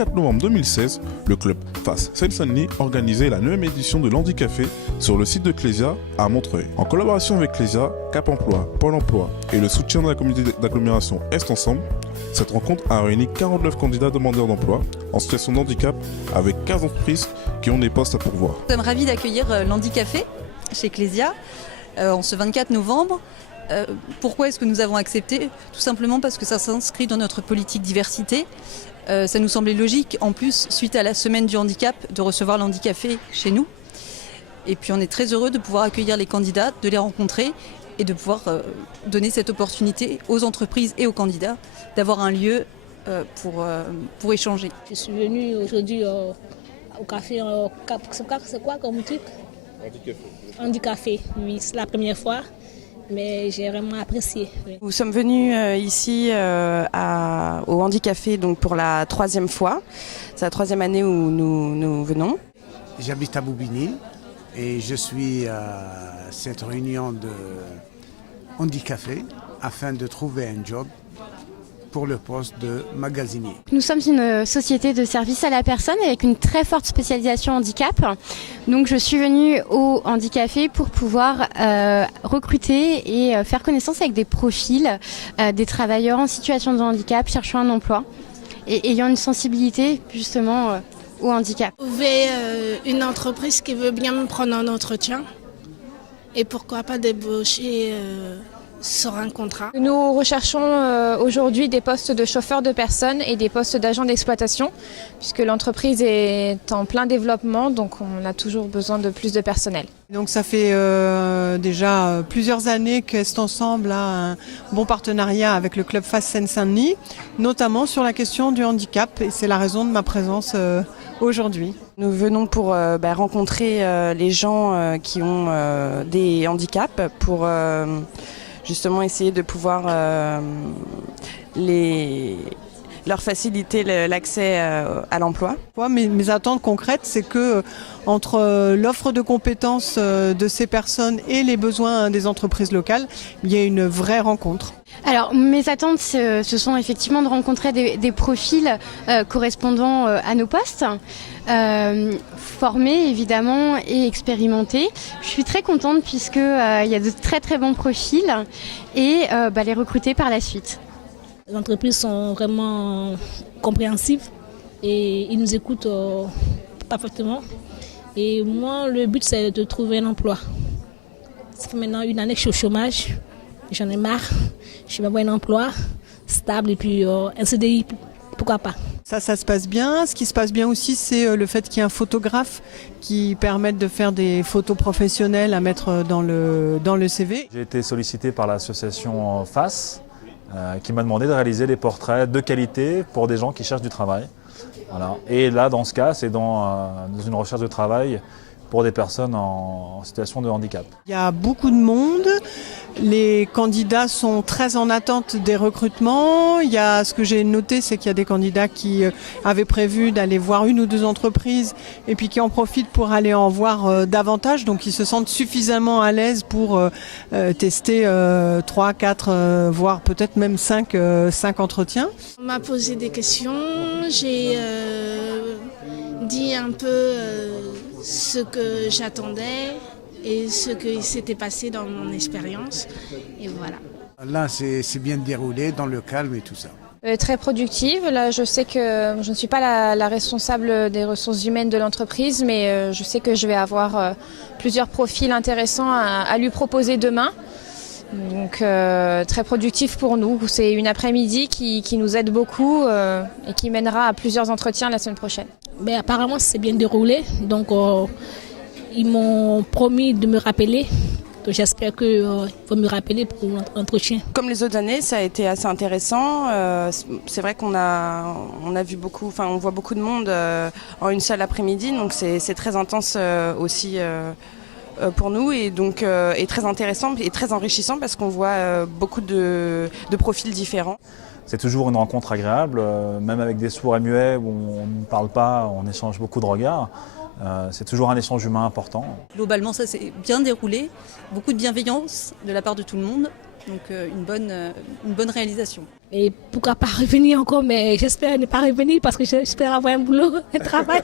24 novembre 2016, le club FAS Seine-Saint-Denis organisait la 9e édition de l'Handicafé sur le site de Clésia à Montreuil. En collaboration avec Clésia, Cap Emploi, Pôle Emploi et le soutien de la communauté d'agglomération Est Ensemble, cette rencontre a réuni 49 candidats demandeurs d'emploi en situation de handicap avec 15 entreprises qui ont des postes à pourvoir. Nous sommes ravis d'accueillir l'Handicafé chez Clésia en ce 24 novembre. Pourquoi est-ce que nous avons accepté? Tout simplement parce que ça s'inscrit dans notre politique diversité. Ça nous semblait logique, en plus, suite à la semaine du handicap, de recevoir l'Handicafé chez nous. Et puis on est très heureux de pouvoir accueillir les candidats, de les rencontrer et de pouvoir donner cette opportunité aux entreprises et aux candidats d'avoir un lieu pour échanger. Je suis venue aujourd'hui au café, c'est quoi comme truc? Handicafé, oui, c'est la première fois. Mais j'ai vraiment apprécié. Oui. Nous sommes venus ici au Handicafé donc pour la 3e fois. C'est la 3e année où nous venons. J'habite à Boubigny et je suis à cette réunion de Handicafé afin de trouver un job pour le poste de magasinier. Nous sommes une société de service à la personne avec une très forte spécialisation handicap. Donc je suis venue au Handicafé pour pouvoir recruter et faire connaissance avec des profils des travailleurs en situation de handicap cherchant un emploi et ayant une sensibilité justement au handicap. Trouver une entreprise qui veut bien me prendre en entretien et pourquoi pas débaucher sur un contrat. Nous recherchons aujourd'hui des postes de chauffeurs de personnes et des postes d'agents d'exploitation puisque l'entreprise est en plein développement, donc on a toujours besoin de plus de personnel. Donc ça fait déjà plusieurs années qu'Est Ensemble a un bon partenariat avec le club FAS Seine-Saint-Denis, notamment sur la question du handicap, et c'est la raison de ma présence aujourd'hui. Nous venons pour rencontrer les gens qui ont des handicaps pour justement essayer de pouvoir leur faciliter l'accès à l'emploi. Mes attentes concrètes, c'est que entre l'offre de compétences de ces personnes et les besoins des entreprises locales, il y ait une vraie rencontre. Alors mes attentes, ce sont effectivement de rencontrer des profils correspondant à nos postes, formés évidemment et expérimentés. Je suis très contente puisqu'il y a de très très bons profils et les recruter par la suite. Les entreprises sont vraiment compréhensives et ils nous écoutent parfaitement. Et moi, le but, c'est de trouver un emploi. Ça fait maintenant une année que je suis au chômage. J'en ai marre. Je vais avoir un emploi stable et puis un CDI, pourquoi pas. Ça se passe bien. Ce qui se passe bien aussi, c'est le fait qu'il y ait un photographe qui permette de faire des photos professionnelles à mettre dans le CV. J'ai été sollicité par l'association FAS qui m'a demandé de réaliser des portraits de qualité pour des gens qui cherchent du travail. Voilà. Et là, dans ce cas, c'est dans une recherche de travail pour des personnes en situation de handicap. Il y a beaucoup de monde, les candidats sont très en attente des recrutements. Ce que j'ai noté, c'est qu'il y a des candidats qui avaient prévu d'aller voir une ou deux entreprises et puis qui en profitent pour aller en voir davantage, donc ils se sentent suffisamment à l'aise pour tester 3, 4, voire peut-être même 5 entretiens. On m'a posé des questions, j'ai dit un peu ce que j'attendais et ce qui s'était passé dans mon expérience. Et voilà. Là, c'est bien déroulé, dans le calme et tout ça. Très productive. Là, je sais que je ne suis pas la responsable des ressources humaines de l'entreprise, mais je sais que je vais avoir plusieurs profils intéressants à lui proposer demain. Donc très productif pour nous. C'est une après-midi qui nous aide beaucoup et qui mènera à plusieurs entretiens la semaine prochaine. Mais apparemment, c'est bien déroulé. Donc, ils m'ont promis de me rappeler. Donc, j'espère qu'ils vont me rappeler pour l'entretien. Comme les autres années, ça a été assez intéressant. C'est vrai qu'on a vu beaucoup, on voit beaucoup de monde en une seule après-midi. Donc, c'est très intense aussi pour nous et donc est très intéressant et très enrichissant parce qu'on voit beaucoup de profils différents. C'est toujours une rencontre agréable, même avec des sourds et muets où on ne parle pas, on échange beaucoup de regards. C'est toujours un échange humain important. Globalement, ça s'est bien déroulé, beaucoup de bienveillance de la part de tout le monde, donc une bonne réalisation. Et pourquoi pas revenir encore, mais j'espère ne pas revenir parce que j'espère avoir un boulot, un travail.